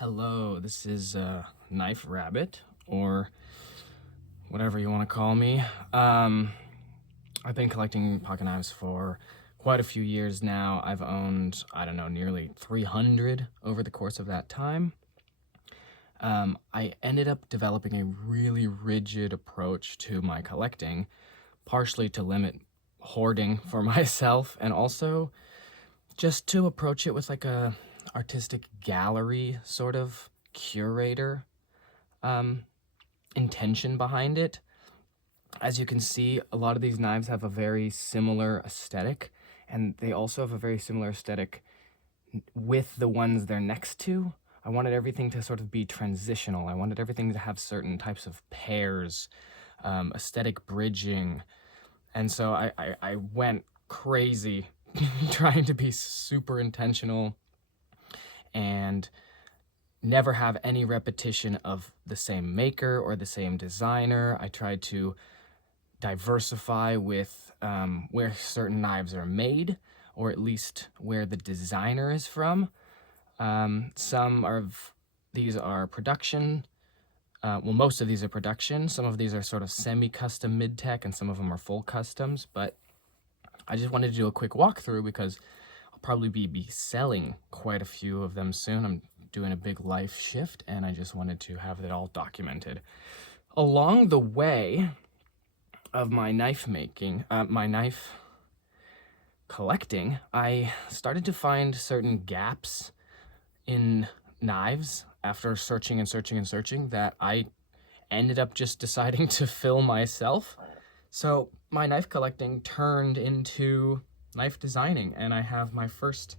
Hello, this is Knife Rabbit, or whatever you want to call me. I've been collecting pocket knives for quite a few years now. I've owned, I don't know, nearly 300 over the course of that time. I ended up developing a really rigid approach to my collecting, partially to limit hoarding for myself, and also just to approach it with like a artistic gallery sort of curator intention behind it. As you can see, a lot of these knives have a very similar aesthetic, and they also have a very similar aesthetic with the ones they're next to. I wanted everything to sort of be transitional. I wanted everything to have certain types of pairs, aesthetic bridging, and so I went crazy trying to be super intentional and never have any repetition of the same maker or the same designer. I tried to diversify with where certain knives are made, or at least where the designer is from. Some of these are production. Most of these are production. Some of these are sort of semi-custom mid-tech, and some of them are full customs. But I just wanted to do a quick walkthrough because I'll probably be selling quite a few of them soon. I'm doing a big life shift, and I just wanted to have it all documented. Along the way of my knife making, my knife collecting, I started to find certain gaps in knives after searching and searching and searching that I ended up just deciding to fill myself. So my knife collecting turned into knife designing, and I have my first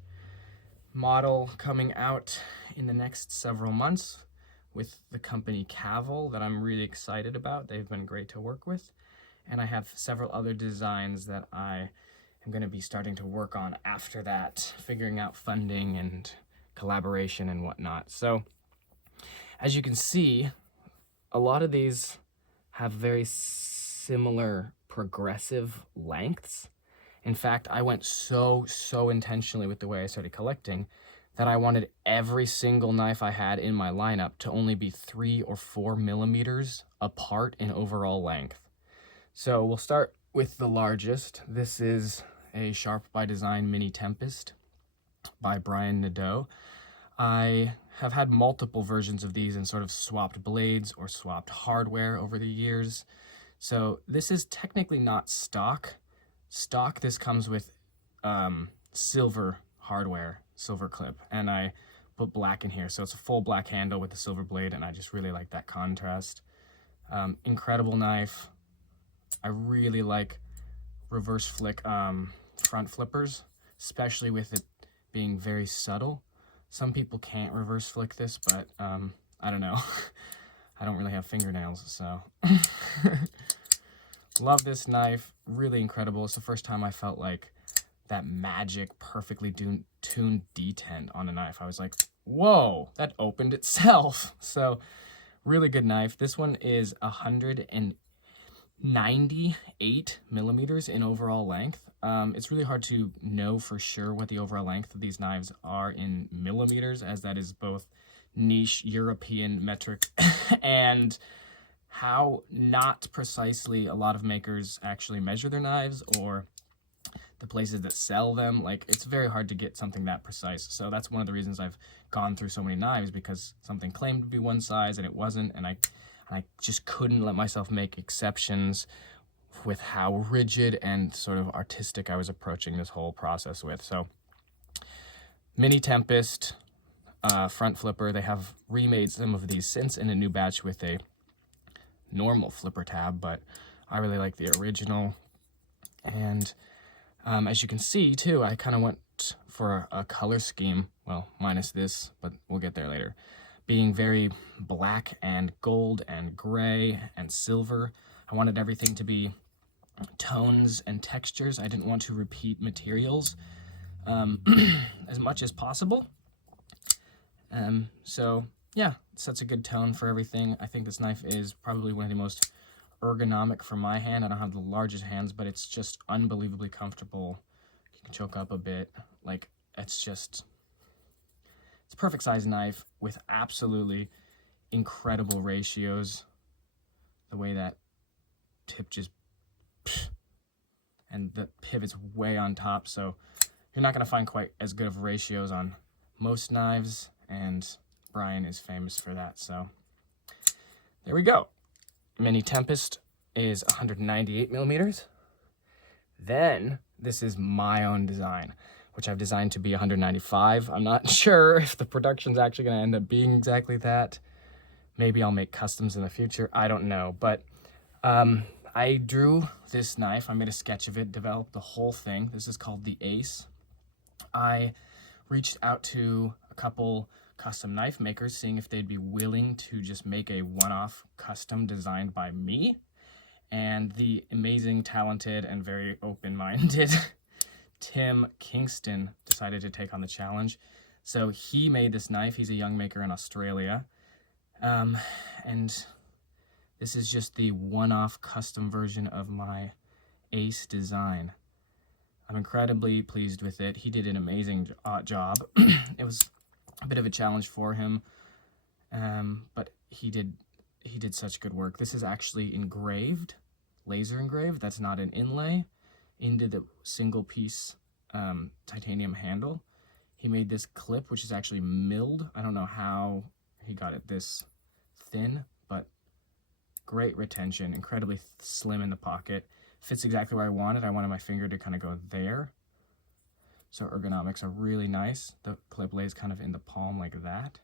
model coming out in the next several months with the company Cavill that I'm really excited about. They've been great to work with, and I have several other designs that I am going to be starting to work on after that, figuring out funding and collaboration and whatnot. So as you can see, a lot of these have very similar progressive lengths. In fact, I went so intentionally with the way I started collecting that I wanted every single knife I had in my lineup to only be 3 or 4 millimeters apart in overall length. So we'll start with the largest. This is a Sharp by Design Mini Tempest by Brian Nadeau. I have had multiple versions of these and sort of swapped blades or swapped hardware over the years. So this is technically not stock. This comes with silver hardware, silver clip, and I put black in here. So it's a full black handle with a silver blade, and I just really like that contrast. Incredible knife. I really like reverse flick front flippers, especially with it being very subtle. Some people can't reverse flick this, but I don't know. I don't really have fingernails, so. Love this knife, really incredible. It's the first time I felt like that magic, perfectly tuned detent on a knife. I was like, whoa, that opened itself. So really good knife. This one is 198 millimeters in overall length. It's really hard to know for sure what the overall length of these knives are in millimeters, as that is both niche European metric and how not precisely a lot of makers actually measure their knives, or the places that sell them. Like, it's very hard to get something that precise. So that's one of the reasons I've gone through so many knives, because something claimed to be one size and it wasn't, and I just couldn't let myself make exceptions with how rigid and sort of artistic I was approaching this whole process with. So Mini Tempest, front flipper. They have remade some of these since in a new batch with a normal flipper tab, but I really like the original. And as you can see too, I kind of went for a color scheme, well, minus this, but we'll get there later, being very black and gold and gray and silver. I wanted everything to be tones and textures. I didn't want to repeat materials as much as possible. So yeah, it sets a good tone for everything. I think this knife is probably one of the most ergonomic for my hand. I don't have the largest hands, but it's just unbelievably comfortable. You can choke up a bit. Like, it's just It's a perfect size knife with absolutely incredible ratios. The way that tip just, and the pivot's way on top, so you're not going to find quite as good of ratios on most knives, and Brian is famous for that. So there we go. Mini Tempest is 198 millimeters. Then this is my own design, which I've designed to be 195. I'm not sure if the production's actually going to end up being exactly that. Maybe I'll make customs in the future. I don't know. But I drew this knife. I made a sketch of it, developed the whole thing. This is called the Ace. I reached out to a couple custom knife makers, seeing if they'd be willing to just make a one-off custom designed by me. And the amazing, talented, and very open-minded Tim Kingston decided to take on the challenge. So he made this knife. He's a young maker in Australia. And this is just the one-off custom version of my Ace design. I'm incredibly pleased with it. He did an amazing job. It was a bit of a challenge for him, but he did such good work. This is actually engraved, laser engraved. That's not an inlay, into the single piece titanium handle. He made this clip, which is actually milled. I don't know how he got it this thin, but great retention, incredibly slim in the pocket. Fits exactly where I wanted. I wanted my finger to kind of go there. So ergonomics are really nice. The clip lays kind of in the palm like that.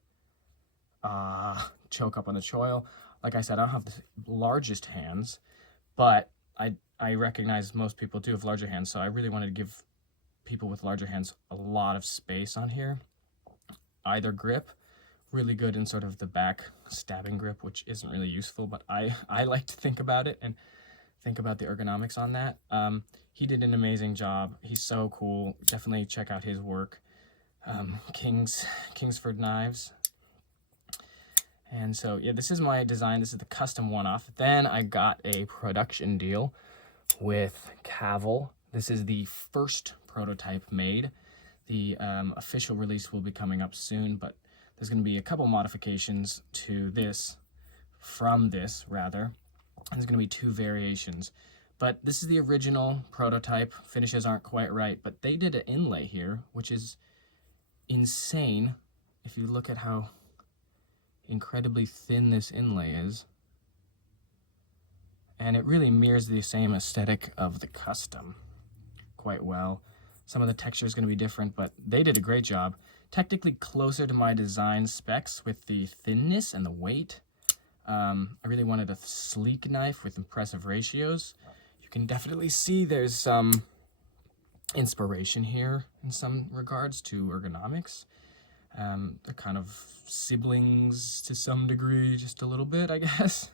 Choke up on the choil. Like I said, I don't have the largest hands, but I recognize most people do have larger hands, so I really wanted to give people with larger hands a lot of space on here. Either grip, really good in sort of the back stabbing grip, which isn't really useful, but I like to think about it and think about the ergonomics on that. He did an amazing job. He's so cool. Definitely check out his work. Kingsford Knives. And so, yeah, this is my design. This is the custom one-off. Then I got a production deal with Cavill. This is the first prototype made. The official release will be coming up soon, but there's going to be a couple modifications to this, from this, rather. There's going to be 2 variations. But this is the original prototype. Finishes aren't quite right, but they did an inlay here, which is insane. If you look at how incredibly thin this inlay is. And it really mirrors the same aesthetic of the custom quite well. Some of the texture is going to be different, but they did a great job. Technically closer to my design specs with the thinness and the weight. I really wanted a sleek knife with impressive ratios. You can definitely see there's some inspiration here in some regards to ergonomics. They're kind of siblings to some degree, just a little bit, I guess.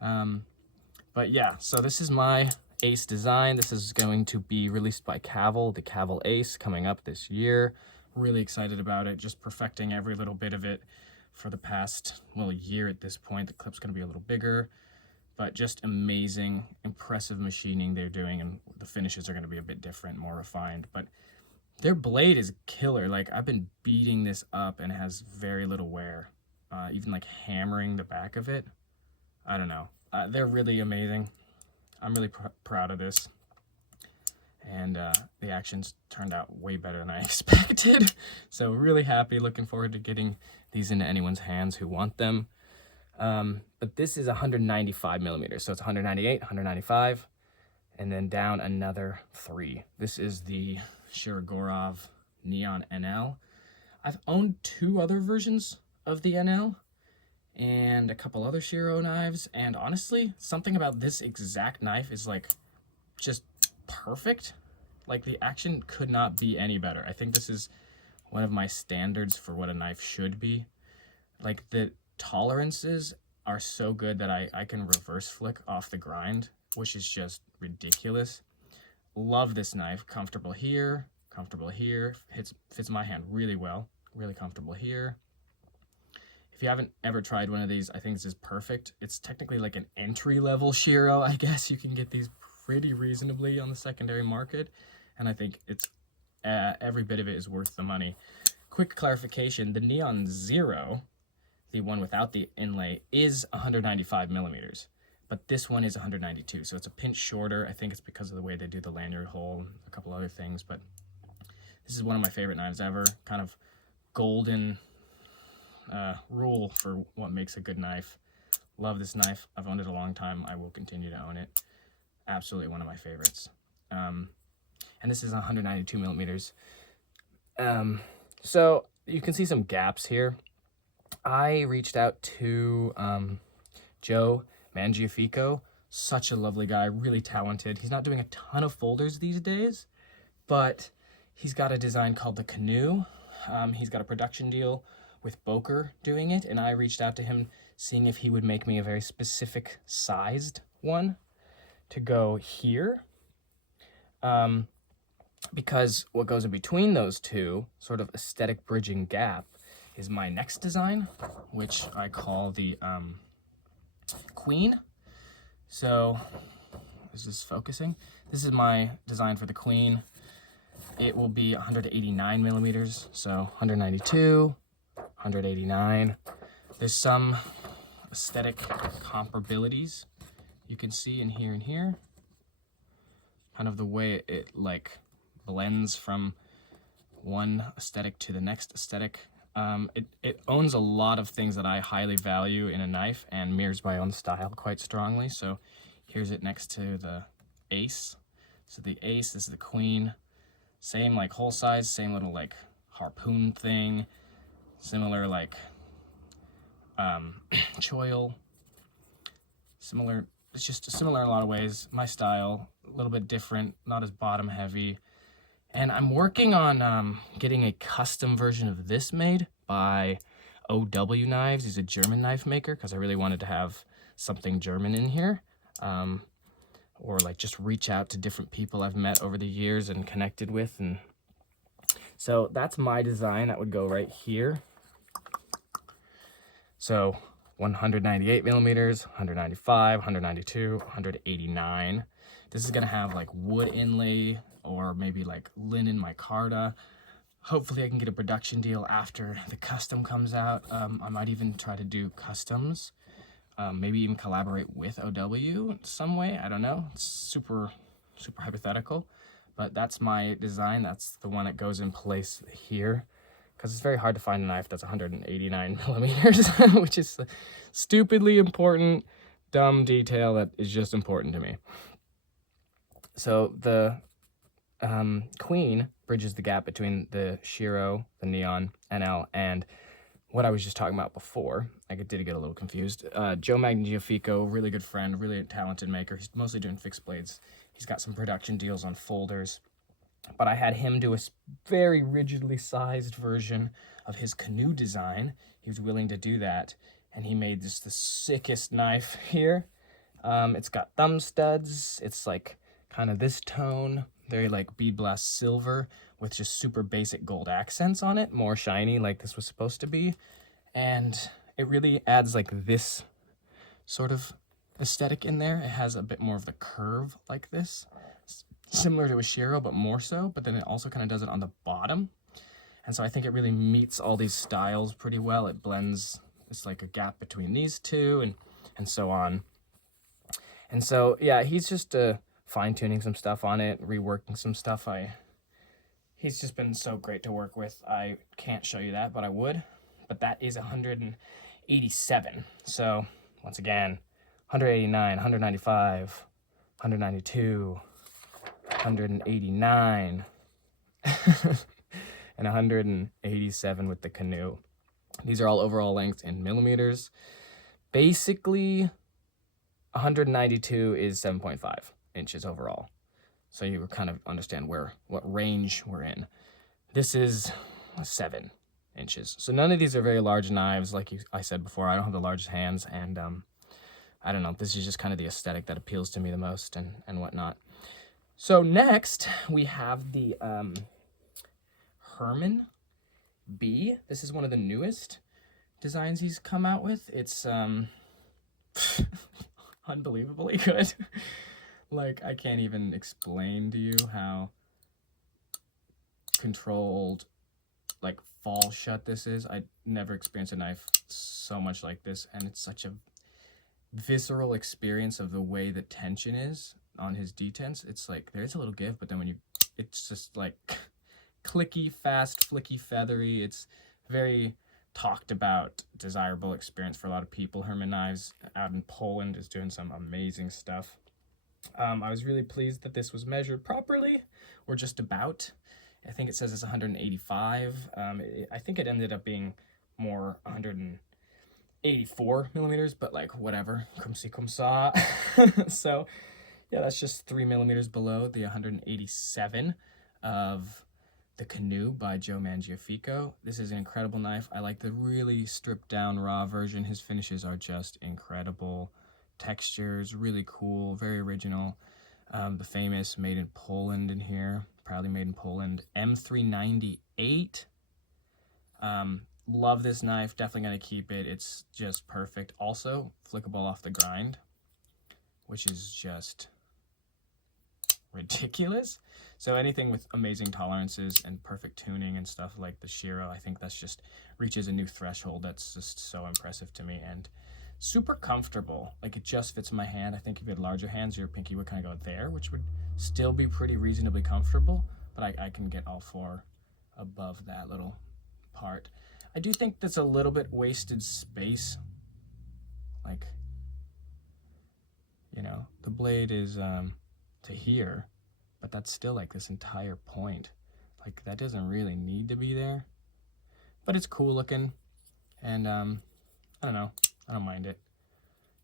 But yeah, so this is my Ace design. This is going to be released by Cavill, the Cavill Ace, coming up this year. Really excited about it, just perfecting every little bit of it for the past, well, year at this point. The clip's going to be a little bigger, but just amazing, impressive machining they're doing, and the finishes are going to be a bit different, more refined. But their blade is killer. Like, I've been beating this up and it has very little wear. Even like hammering the back of it. I don't know. They're really amazing. I'm really proud of this. And the actions turned out way better than I expected. So really happy, looking forward to getting these into anyone's hands who want them. But this is 195 millimeters. So it's 198, 195, and then down another 3. This is the Shirogorov Neon NL. I've owned 2 other versions of the NL and a couple other Shiro knives. And honestly, something about this exact knife is like just perfect. Like, the action could not be any better. I think this is one of my standards for what a knife should be. Like, the tolerances are so good that I can reverse flick off the grind, which is just ridiculous. Love this knife. Comfortable here, fits my hand really well, really comfortable here. If you haven't ever tried one of these, I think this is perfect. It's technically like an entry-level Shiro, I guess. You can get these pretty reasonably on the secondary market, and I think it's every bit of it is worth the money. quick clarification, the Neon Zero, the one without the inlay, is 195 millimeters, but this one is 192, so it's a pinch shorter. I think it's because of the way they do the lanyard hole and a couple other things, but this is one of my favorite knives ever. Kind of golden rule for what makes a good knife. Love this knife. I've owned it a long time. I will continue to own it. Absolutely one of my favorites. And this is 192 millimeters. So you can see some gaps here. I reached out to Joe Mangiafico, such a lovely guy, really talented. He's not doing a ton of folders these days, but he's got a design called the Canoe. He's got a production deal with Boker doing it, and I reached out to him seeing if he would make me a very specific sized one to go here. Because what goes in between those two, sort of aesthetic bridging gap, is my next design, which I call the Queen. So, is this focusing? This is my design for the Queen. It will be 189 millimeters, so 192, 189. There's some aesthetic comparabilities you can see in here and here. Kind of the way it like blends from one aesthetic to the next aesthetic. It owns a lot of things that I highly value in a knife and mirrors my own style quite strongly. So here's it next to the Ace. So the Ace, this is the Queen. Same like hole size, same little like harpoon thing. Similar like choil. Similar, it's just similar in a lot of ways. My style, a little bit different, not as bottom heavy. And I'm working on getting a custom version of this made by aw Knives. He's a German knife maker, because I really wanted to have something German in here. Or like just reach out to different people I've met over the years and connected with. And so that's my design. That would go right here. So 198 millimeters, 195, 192, 189. This is gonna have like wood inlay or maybe like linen micarta. Hopefully I can get a production deal after the custom comes out. I might even try to do customs. Maybe even collaborate with OW in some way. I don't know. It's super hypothetical. But that's my design. That's the one that goes in place here. Because it's very hard to find a knife that's 189 millimeters, which is a stupidly important, dumb detail that is just important to me. So the Queen bridges the gap between the Shiro, the Neon NL, and what I was just talking about before. I did get a little confused. Joe Magnifico, really good friend, really talented maker. He's mostly doing fixed blades. He's got some production deals on folders. But I had him do a very rigidly sized version of his Canoe design. He was willing to do that, and he made just the sickest knife here. It's got thumb studs. It's like kind of this tone, very like bead blast silver with just super basic gold accents on it, more shiny like this was supposed to be. And it really adds like this sort of aesthetic in there. It has a bit more of the curve like this, similar to a Shiro, but more so, but then it also kind of does it on the bottom. And so I think it really meets all these styles pretty well. It blends, it's like a gap between these two and so on. And so, yeah, he's just fine-tuning some stuff on it, reworking some stuff. He's just been so great to work with. I can't show you that, but I would. But that is 187. So, once again, 189, 195, 192, 189, and 187 with the Canoe. These are all overall lengths in millimeters. Basically, 192 is 7.5 inches overall. So you kind of understand what range we're in. This is 7 inches. So none of these are very large knives. Like I said before, I don't have the largest hands, and I don't know. This is just kind of the aesthetic that appeals to me the most and whatnot. So next we have the Herman B. This is one of the newest designs he's come out with. It's unbelievably good. Like, I can't even explain to you how controlled like fall shut this is. I never experienced a knife so much like this, and it's such a visceral experience of the way the tension is on his detents. It's like there's a little give, but then when you, it's just like clicky, fast, flicky, feathery. It's very talked about, desirable experience for a lot of people. Herman Knives out in Poland is doing some amazing stuff. I was really pleased that this was measured properly, or just about. I think it says it's 185. I think it ended up being more 184 millimeters, but like whatever, cum si cum sa. So yeah, that's just 3 millimeters below the 187 of the Canoe by Joe Mangiafico. This is an incredible knife. I like the really stripped down raw version. His finishes are just incredible. Textures, really cool, very original. The famous made in Poland in here, proudly made in Poland. M398. Love this knife, definitely gonna keep it. It's just perfect. Also, flickable off the grind, which is just ridiculous. So anything with amazing tolerances and perfect tuning and stuff like the Shiro, I think that's just reaches a new threshold. That's just so impressive to me, and super comfortable. Like, it just fits my hand. I think if you had larger hands, your pinky would kind of go there, which would still be pretty reasonably comfortable, but I can get all four above that little part. I do think that's a little bit wasted space. Like, you know, the blade is to here, but that's still like this entire point. Like, that doesn't really need to be there, but it's cool looking, and I don't know, I don't mind it.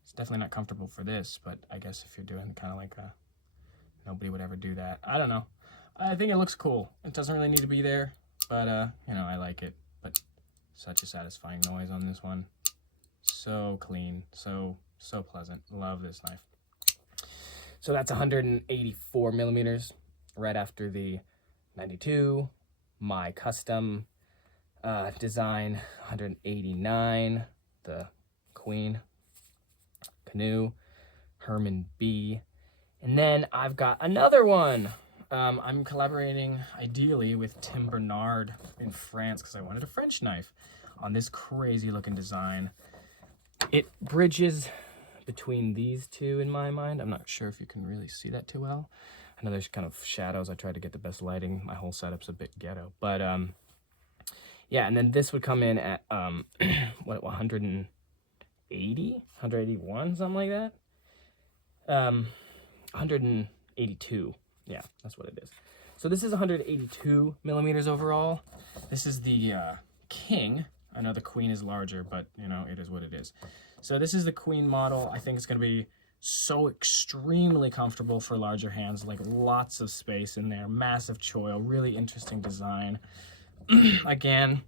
It's definitely not comfortable for this, but I guess if you're doing kind of like a, nobody would ever do that. I don't know. I think it looks cool. It doesn't really need to be there, but you know, I like it. But such a satisfying noise on this one. So clean, so pleasant. Love this knife. So that's 184 millimeters, right after the 92. My custom design, 189, the Queen Canoe, Herman B. And then I've got another one. I'm collaborating ideally with Tim Bernard in France because I wanted a French knife on this crazy looking design. It bridges between these two in my mind. I'm not sure if you can really see that too well. I know there's kind of shadows. I tried to get the best lighting. My whole setup's a bit ghetto, but yeah. And then this would come in at what, 180, 181, something like that. 182. Yeah, that's what it is. So this is 182 millimeters overall. This is the King. I know the Queen is larger, but you know, it is what it is. So this is the Queen model. I think it's going to be so extremely comfortable for larger hands, like lots of space in there, massive choil, really interesting design. Again,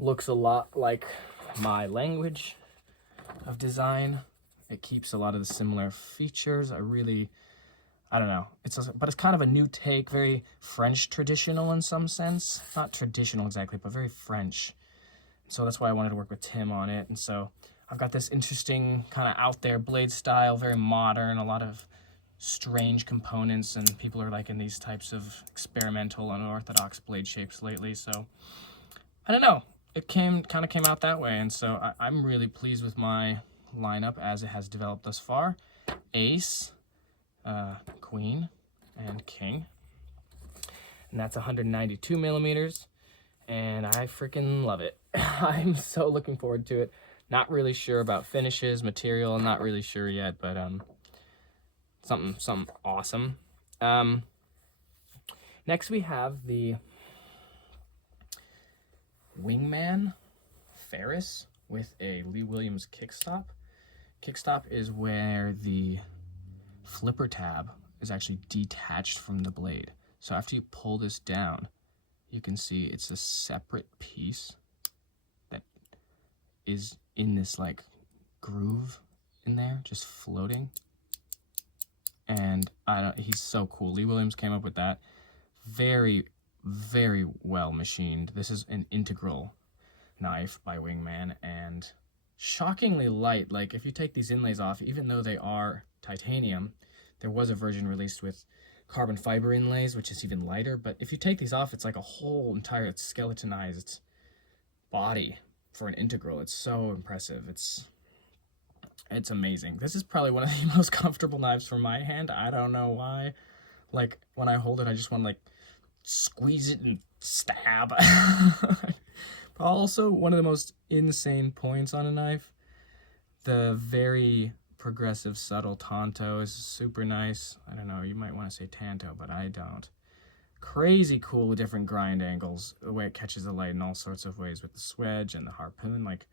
looks a lot like my language of design. It keeps a lot of the similar features. I don't know. But it's kind of a new take, very French traditional in some sense. Not traditional exactly, but very French. So that's why I wanted to work with Tim on it. And so I've got this interesting kind of out there blade style, very modern, a lot of strange components, and people are liking these types of experimental, unorthodox blade shapes lately. So I don't know. It kind of came out that way, and so I'm really pleased with my lineup as it has developed thus far. Ace, Queen, and King. And that's 192 millimeters, and I freaking love it. I'm so looking forward to it. Not really sure about finishes, material, I'm not really sure yet, but something awesome. Next we have the Wingman Ferris with a Lee Williams kickstop. Kickstop is where the flipper tab is actually detached from the blade. So after you pull this down, you can see it's a separate piece that is in this like groove in there, just floating. And he's so cool. Lee Williams came up with that. Very, very well machined. This is an integral knife by Wingman, and shockingly light. Like, if you take these inlays off, even though they are titanium, there was a version released with carbon fiber inlays, which is even lighter. But if you take these off, it's like a whole entire skeletonized body for an integral. It's so impressive. It's amazing. This is probably one of the most comfortable knives for my hand. I don't know why. Like, when I hold it, I just want to, like, squeeze it and stab. Also, one of the most insane points on a knife, the very progressive, subtle tanto is super nice. I don't know, you might want to say tanto, but I don't. Crazy cool with different grind angles, the way it catches the light in all sorts of ways with the swedge and the harpoon. Like,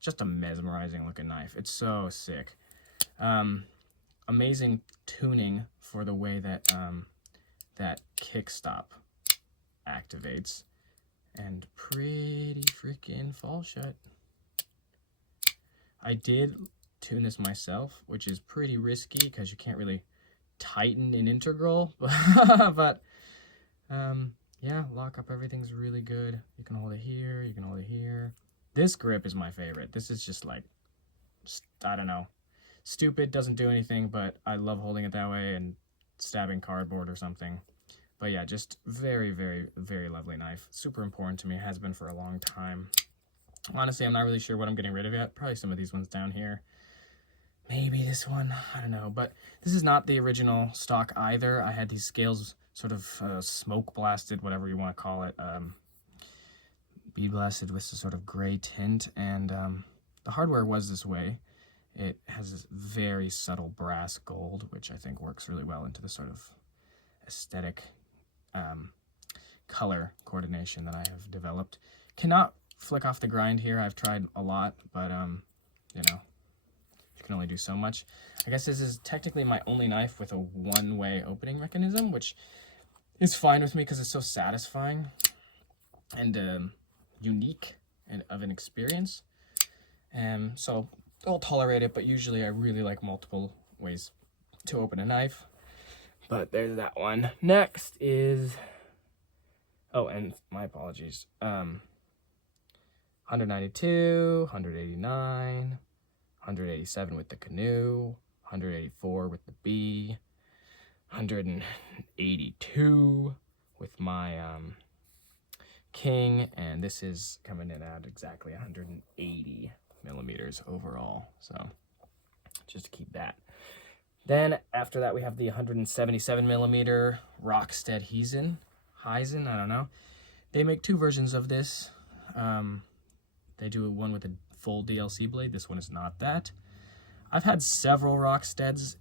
just a mesmerizing looking knife. It's so sick. Amazing tuning for the way that that kick stop activates, and pretty freaking fall shut. I did tune this myself, which is pretty risky because you can't really tighten an integral, but yeah, lock up, everything's really good. You can hold it here, you can hold it here. This grip is my favorite. This is just like, I don't know, stupid, doesn't do anything, but I love holding it that way and stabbing cardboard or something. But yeah, just very, very, very lovely knife. Super important to me, has been for a long time. Honestly, I'm not really sure what I'm getting rid of yet. Probably some of these ones down here. Maybe this one, I don't know. But this is not the original stock either. I had these scales sort of smoke blasted, whatever you want to call it. Bead blasted with a sort of gray tint. And the hardware was this way. It has this very subtle brass gold, which I think works really well into the sort of aesthetic color coordination that I have developed. Cannot flick off the grind here. I've tried a lot, but you know, you can only do so much. I guess this is technically my only knife with a one-way opening mechanism, which is fine with me because it's so satisfying and unique and of an experience. So I'll tolerate it, but usually I really like multiple ways to open a knife. But there's that one. Next is, oh, and my apologies. 192, 189, 187 with the canoe, 184 with the B, 182 with my king, and this is coming in at exactly 180 millimeters overall. So just to keep that. Then after that, we have the 177 millimeter Rockstead Heisen, I don't know. They make two versions of this. They do one with a full DLC blade. This one is not that. I've had several Rocksteads,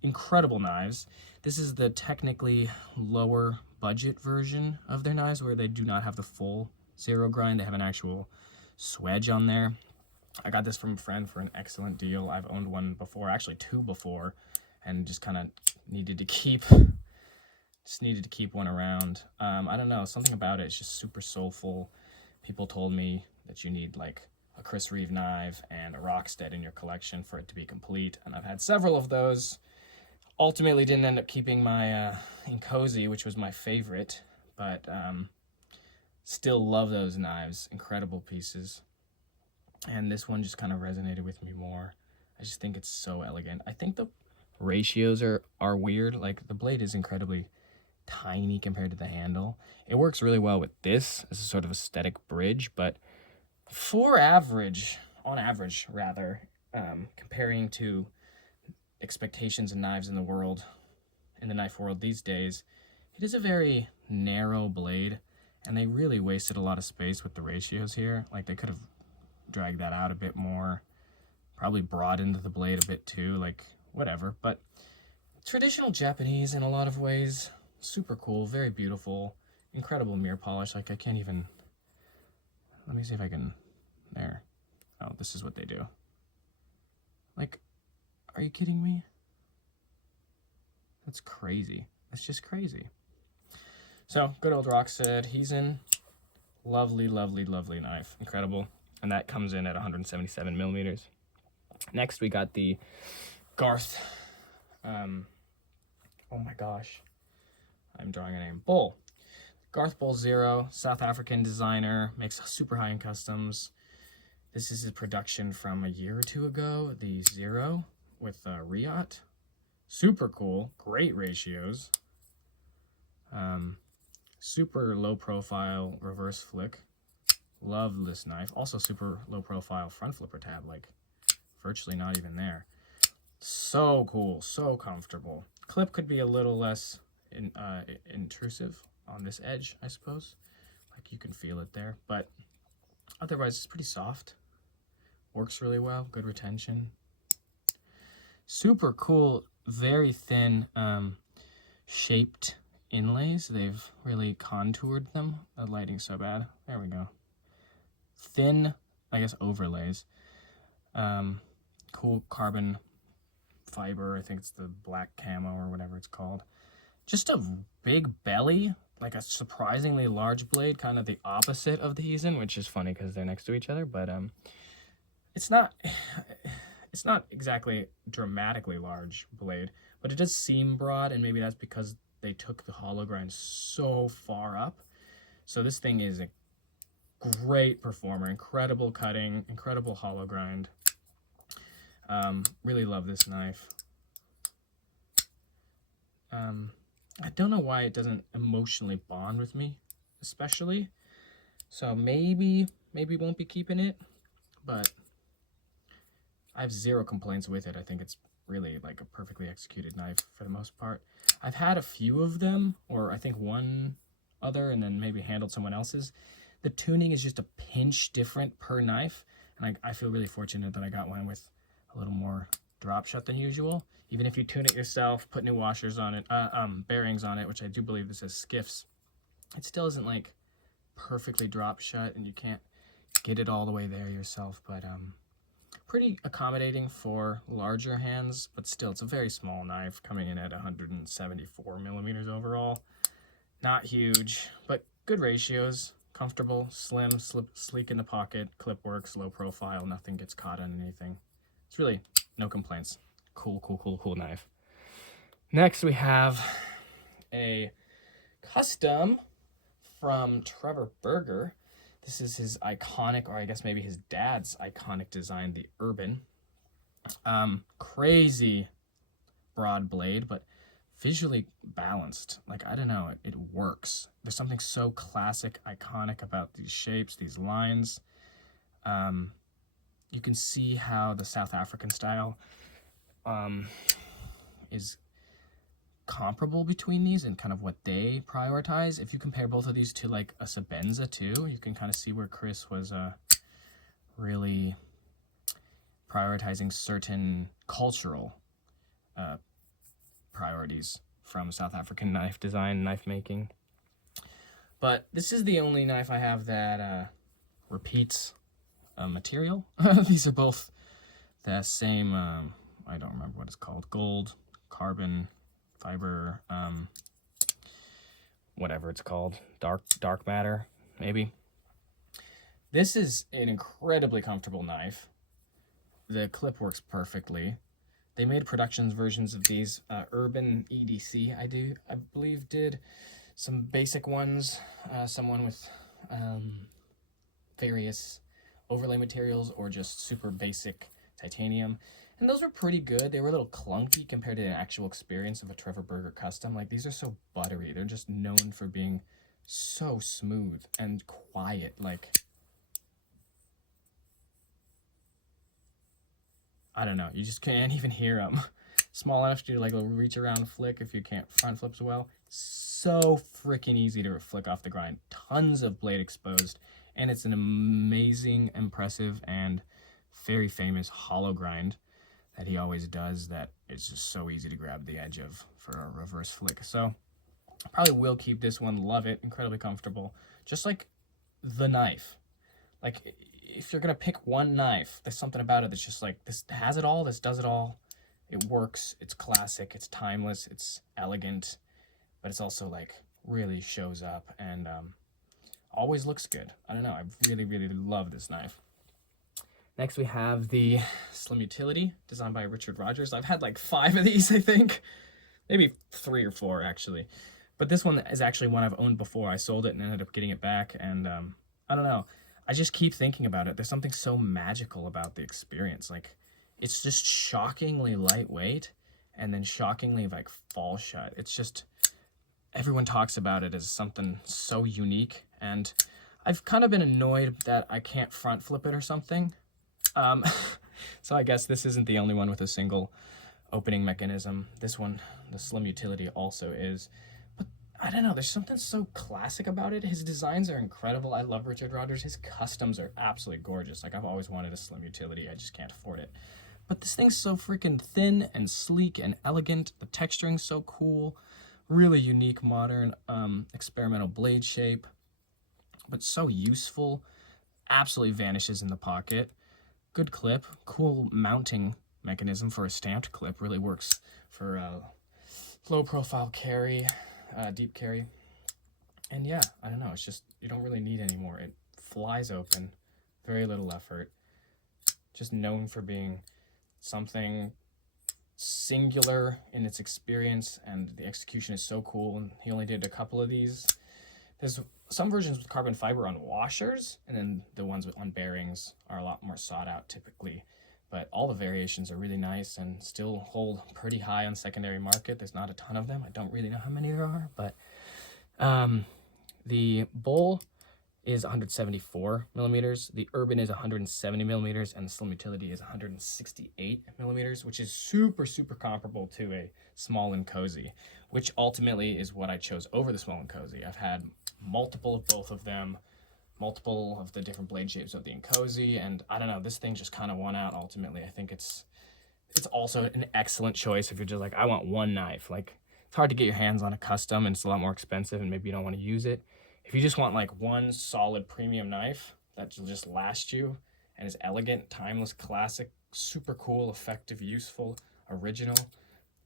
incredible knives. This is the technically lower budget version of their knives where they do not have the full zero grind. They have an actual swedge on there. I got this from a friend for an excellent deal. I've owned one before, actually two before, and just kind of needed to keep one around. I don't know, something about it is just super soulful. People told me that you need like a Chris Reeve knife and a Rockstead in your collection for it to be complete, and I've had several of those. Ultimately didn't end up keeping my Inkosi, which was my favorite, but still love those knives. Incredible pieces. And this one just kind of resonated with me more. I just think it's so elegant. I think the ratios are weird. Like, the blade is incredibly tiny compared to the handle. It works really well with this as a sort of aesthetic bridge, but on average, comparing to expectations and knives in the knife world these days, it is a very narrow blade, and they really wasted a lot of space with the ratios here. Like, they could have dragged that out a bit more, probably broadened the blade a bit too, like, whatever. But traditional Japanese in a lot of ways, super cool, very beautiful, incredible mirror polish. Like, I can't even, let me see if I can, there. Oh, this is what they do. Like, are you kidding me? That's crazy. That's just crazy. So, good old Rockstead Heisen. Lovely, lovely, lovely knife. Incredible. And that comes in at 177 millimeters. Next, we got the Garth, oh my gosh, I'm drawing a name, Bull. Garth Bull Zero, South African designer, makes super high-end customs. This is a production from a year or two ago, the Zero with Riot. Super cool, great ratios. Super low profile reverse flick. Love this knife. Also super low profile front flipper tab, like virtually not even there. So cool, so comfortable. Clip could be a little less intrusive on this edge, I suppose. Like you can feel it there, but otherwise it's pretty soft. Works really well, good retention. Super cool, very thin shaped inlays. They've really contoured them. The lighting's so bad. There we go. Thin, I guess, overlays. Cool carbon fiber. I think it's the black camo or whatever it's called. Just a big belly, like a surprisingly large blade, kind of the opposite of the Heisen, which is funny because they're next to each other, but it's not exactly dramatically large blade, but it does seem broad, and maybe that's because they took the hollow grind so far up. So this thing is a great performer, incredible cutting, incredible hollow grind. Really love this knife. I don't know why it doesn't emotionally bond with me, especially. So maybe won't be keeping it, but I have zero complaints with it. I think it's really like a perfectly executed knife for the most part. I've had a few of them, or I think one other, and then maybe handled someone else's. The tuning is just a pinch different per knife, and I feel really fortunate that I got one with a little more drop shot than usual. Even if you tune it yourself, put new washers on it, bearings on it, which I do believe this has skiffs, it still isn't like perfectly drop shut, and you can't get it all the way there yourself, but pretty accommodating for larger hands, but still it's a very small knife, coming in at 174 millimeters overall. Not huge, but good ratios. Comfortable, slim, sleek in the pocket, clip works, low profile, nothing gets caught on anything. It's really no complaints. Cool knife. Next we have a custom from Trevor Berger. This is his iconic, or I guess maybe his dad's iconic design, the Urban. Crazy broad blade, but visually balanced. Like, I don't know, it works. There's something so classic, iconic about these shapes, these lines. You can see how the South African style is comparable between these and kind of what they prioritize. If you compare both of these to like a Sabenza too, you can kind of see where Chris was really prioritizing certain cultural priorities from South African knife design, knife making. But this is the only knife I have that repeats material. These are both the same, I don't remember what it's called, gold, carbon, fiber, whatever it's called, dark matter, maybe. This is an incredibly comfortable knife. The clip works perfectly. They made production versions of these. Urban EDC, I believe, did some basic ones. Someone with various overlay materials or just super basic titanium. And those were pretty good. They were a little clunky compared to the actual experience of a Trevor Berger custom. Like, these are so buttery. They're just known for being so smooth and quiet. Like, I don't know. You just can't even hear them. Small enough to do like a reach around flick if you can't front flips well. So freaking easy to flick off the grind. Tons of blade exposed. And it's an amazing, impressive, and very famous hollow grind that he always does that it's just so easy to grab the edge of for a reverse flick. So I probably will keep this one. Love it. Incredibly comfortable. Just like the knife. Like, if you're going to pick one knife, there's something about it that's just like, this has it all, this does it all. It works, it's classic, it's timeless, it's elegant, but it's also like really shows up and always looks good. I don't know, I really love this knife. Next we have the Slim Utility, designed by Richard Rogers. I've had like 5 of these, I think. Maybe 3 or 4, actually. But this one is actually one I've owned before. I sold it and ended up getting it back, and I don't know. I just keep thinking about it. There's something so magical about the experience. Like, it's just shockingly lightweight and then shockingly like fall shut. It's just, everyone talks about it as something so unique, and I've kind of been annoyed that I can't front flip it or something. So I guess this isn't the only one with a single opening mechanism. This one, the Slim Utility, also is. But I don't know, there's something so classic about it. His designs are incredible. I love Richard Rodgers. His customs are absolutely gorgeous. Like, I've always wanted a Slim Utility. I just can't afford it. But this thing's so freaking thin and sleek and elegant. The texturing's so cool. Really unique, modern, experimental blade shape. But so useful. Absolutely vanishes in the pocket. Good clip. Cool mounting mechanism for a stamped clip. Really works for low profile carry, deep carry. And yeah, I don't know, it's just, you don't really need any more. It flies open, very little effort. Just known for being something singular in its experience, and the execution is so cool. And he only did a couple of these. There's some versions with carbon fiber on washers, and then the ones on bearings are a lot more sought out typically. But all the variations are really nice and still hold pretty high on secondary market. There's not a ton of them. I don't really know how many there are, but the Bowl is 174 millimeters. The Urban is 170 millimeters, and the Slim Utility is 168 millimeters, which is super, super comparable to a Small and Cozy, which ultimately is what I chose over the Small and Cozy. I've had multiple of both of them, multiple of the different blade shapes of the Cozy, and I don't know, this thing just kind of won out ultimately. I think it's also an excellent choice if you're just like, I want one knife. Like, it's hard to get your hands on a custom, and it's a lot more expensive, and maybe you don't want to use it. If you just want like one solid premium knife that will just last you and is elegant, timeless, classic, super cool, effective, useful, original,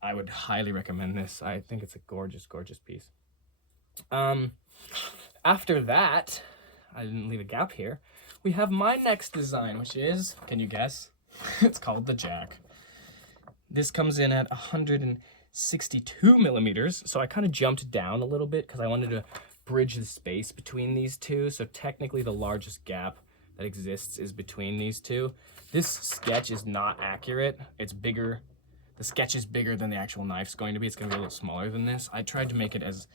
I would highly recommend this. I think it's a gorgeous, gorgeous piece. After that, I didn't leave a gap here. We have my next design, which is, can you guess? It's called the Jack. This comes in at 162 millimeters. So I kind of jumped down a little bit because I wanted to bridge the space between these two. So technically the largest gap that exists is between these two. This sketch is not accurate. It's bigger. The sketch is bigger than the actual knife's going to be. It's going to be a little smaller than this. I tried to make it as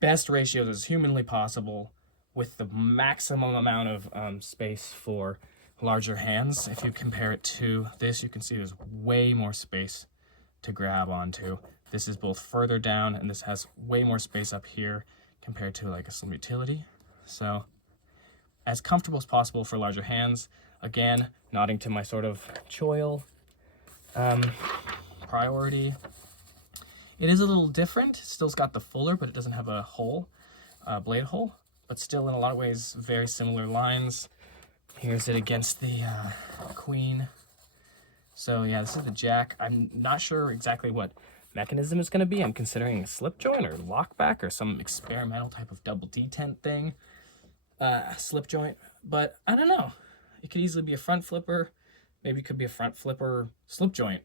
best ratios as humanly possible with the maximum amount of space for larger hands. If you compare it to this, you can see there's way more space to grab onto. This is both further down, and this has way more space up here compared to like a Slim Utility. So as comfortable as possible for larger hands. Again, nodding to my sort of choil priority. It is a little different. Still's got the fuller, but it doesn't have a hole, blade hole, but still in a lot of ways very similar lines. Here's it against the Queen. So yeah, this is the Jack. I'm not sure exactly what mechanism is going to be. I'm considering a slip joint or lockback or some experimental type of double detent thing, slip joint, but I don't know. It could easily be a front flipper. Maybe it could be a front flipper slip joint,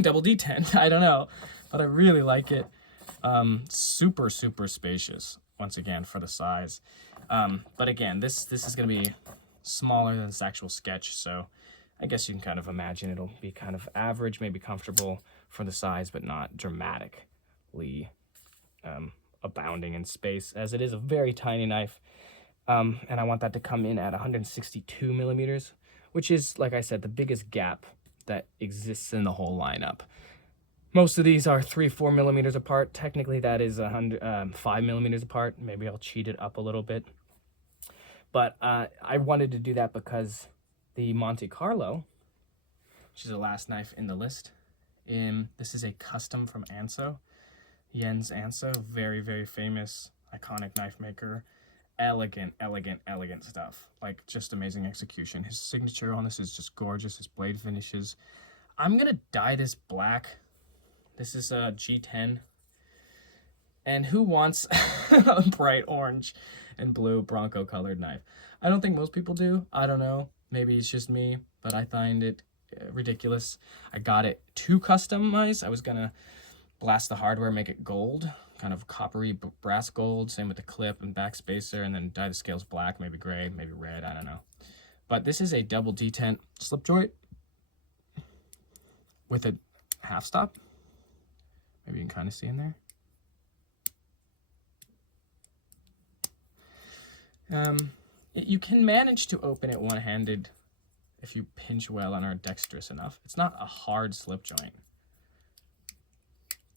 double detent. I don't know, but I really like it. Super, super spacious once again for the size. But again, this is going to be smaller than this actual sketch, so I guess you can kind of imagine it'll be kind of average, maybe comfortable for the size, but not dramatically abounding in space, as it is a very tiny knife. And I want that to come in at 162 millimeters, which is, like I said, the biggest gap that exists in the whole lineup. Most of these are 3-4 millimeters apart. Technically, that is 5 millimeters apart. Maybe I'll cheat it up a little bit. But I wanted to do that because the Monte Carlo, which is the last knife in the list, this is a custom from Anso, Jens Anso, very, very famous, iconic knife maker. Elegant, elegant, elegant stuff. Like, just amazing execution. His signature on this is just gorgeous. His blade finishes. I'm gonna dye this black. This is a G10. And who wants a bright orange and blue Bronco colored knife? I don't think most people do. I don't know. Maybe it's just me, but I find it ridiculous. I got it to customize. I was gonna blast the hardware, make it gold, kind of coppery brass gold, same with the clip and back spacer, and then dye the scales black, maybe gray, maybe red, I don't know. But this is a double detent slip joint with a half stop. Maybe you can kind of see in there. You can manage to open it one-handed if you pinch well and are dexterous enough. It's not a hard slip joint.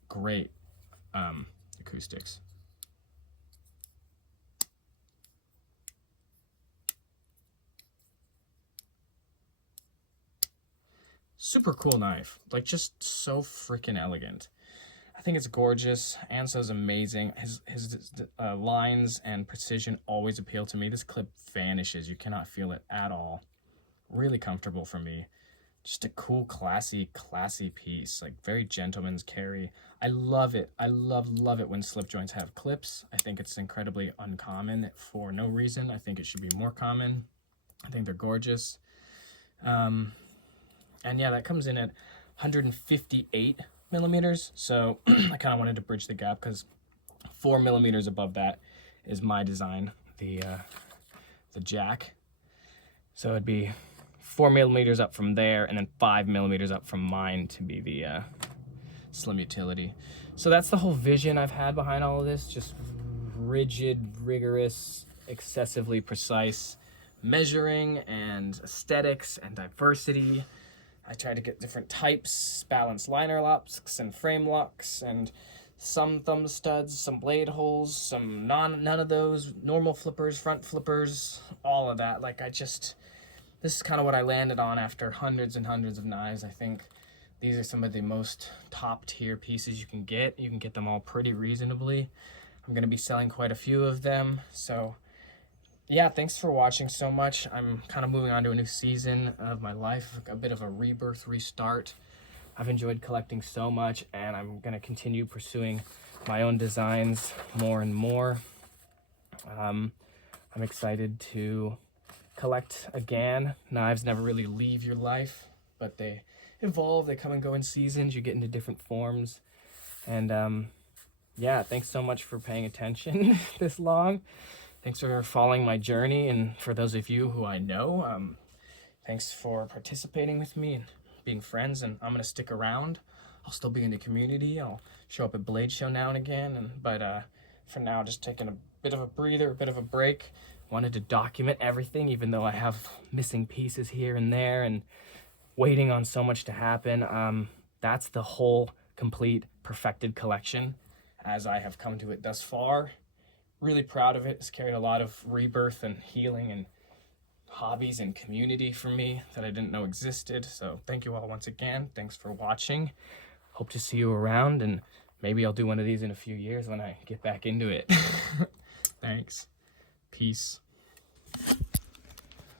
Great acoustics. Super cool knife, like just so freaking elegant. I think it's gorgeous. Anso's amazing. His lines and precision always appeal to me. This clip vanishes. You cannot feel it at all. Really comfortable for me. Just a cool, classy piece. Like very gentleman's carry. I love it. I love it when slip joints have clips. I think it's incredibly uncommon for no reason. I think it should be more common. I think they're gorgeous. And yeah, that comes in at 158 millimeters. So I kind of wanted to bridge the gap because 4 millimeters above that is my design, the jack. So it'd be 4 millimeters up from there and then 5 millimeters up from mine to be the slim utility. So that's the whole vision I've had behind all of this. Just rigid, rigorous, excessively precise measuring and aesthetics and diversity. I tried to get different types, balanced liner locks and frame locks, and some thumb studs, some blade holes, some none of those, normal flippers, front flippers, all of that. Like this is kind of what I landed on after hundreds and hundreds of knives. I think these are some of the most top tier pieces you can get. You can get them all pretty reasonably. I'm gonna be selling quite a few of them, so yeah, thanks for watching so much. I'm kind of moving on to a new season of my life, a bit of a rebirth, restart. I've enjoyed collecting so much, and I'm going to continue pursuing my own designs more and more. I'm excited to collect again. Knives never really leave your life, but they evolve, they come and go in seasons, you get into different forms. And yeah, thanks so much for paying attention this long. Thanks for following my journey, and for those of you who I know, thanks for participating with me and being friends, and I'm going to stick around. I'll still be in the community. I'll show up at Blade Show now and again, but for now, just taking a bit of a breather, a bit of a break. Wanted to document everything, even though I have missing pieces here and there and waiting on so much to happen. That's the whole complete, perfected collection as I have come to it thus far. Really proud of it. It's carried a lot of rebirth and healing and hobbies and community for me that I didn't know existed. So thank you all once again. Thanks for watching. Hope to see you around, and maybe I'll do one of these in a few years when I get back into it. Thanks. Peace.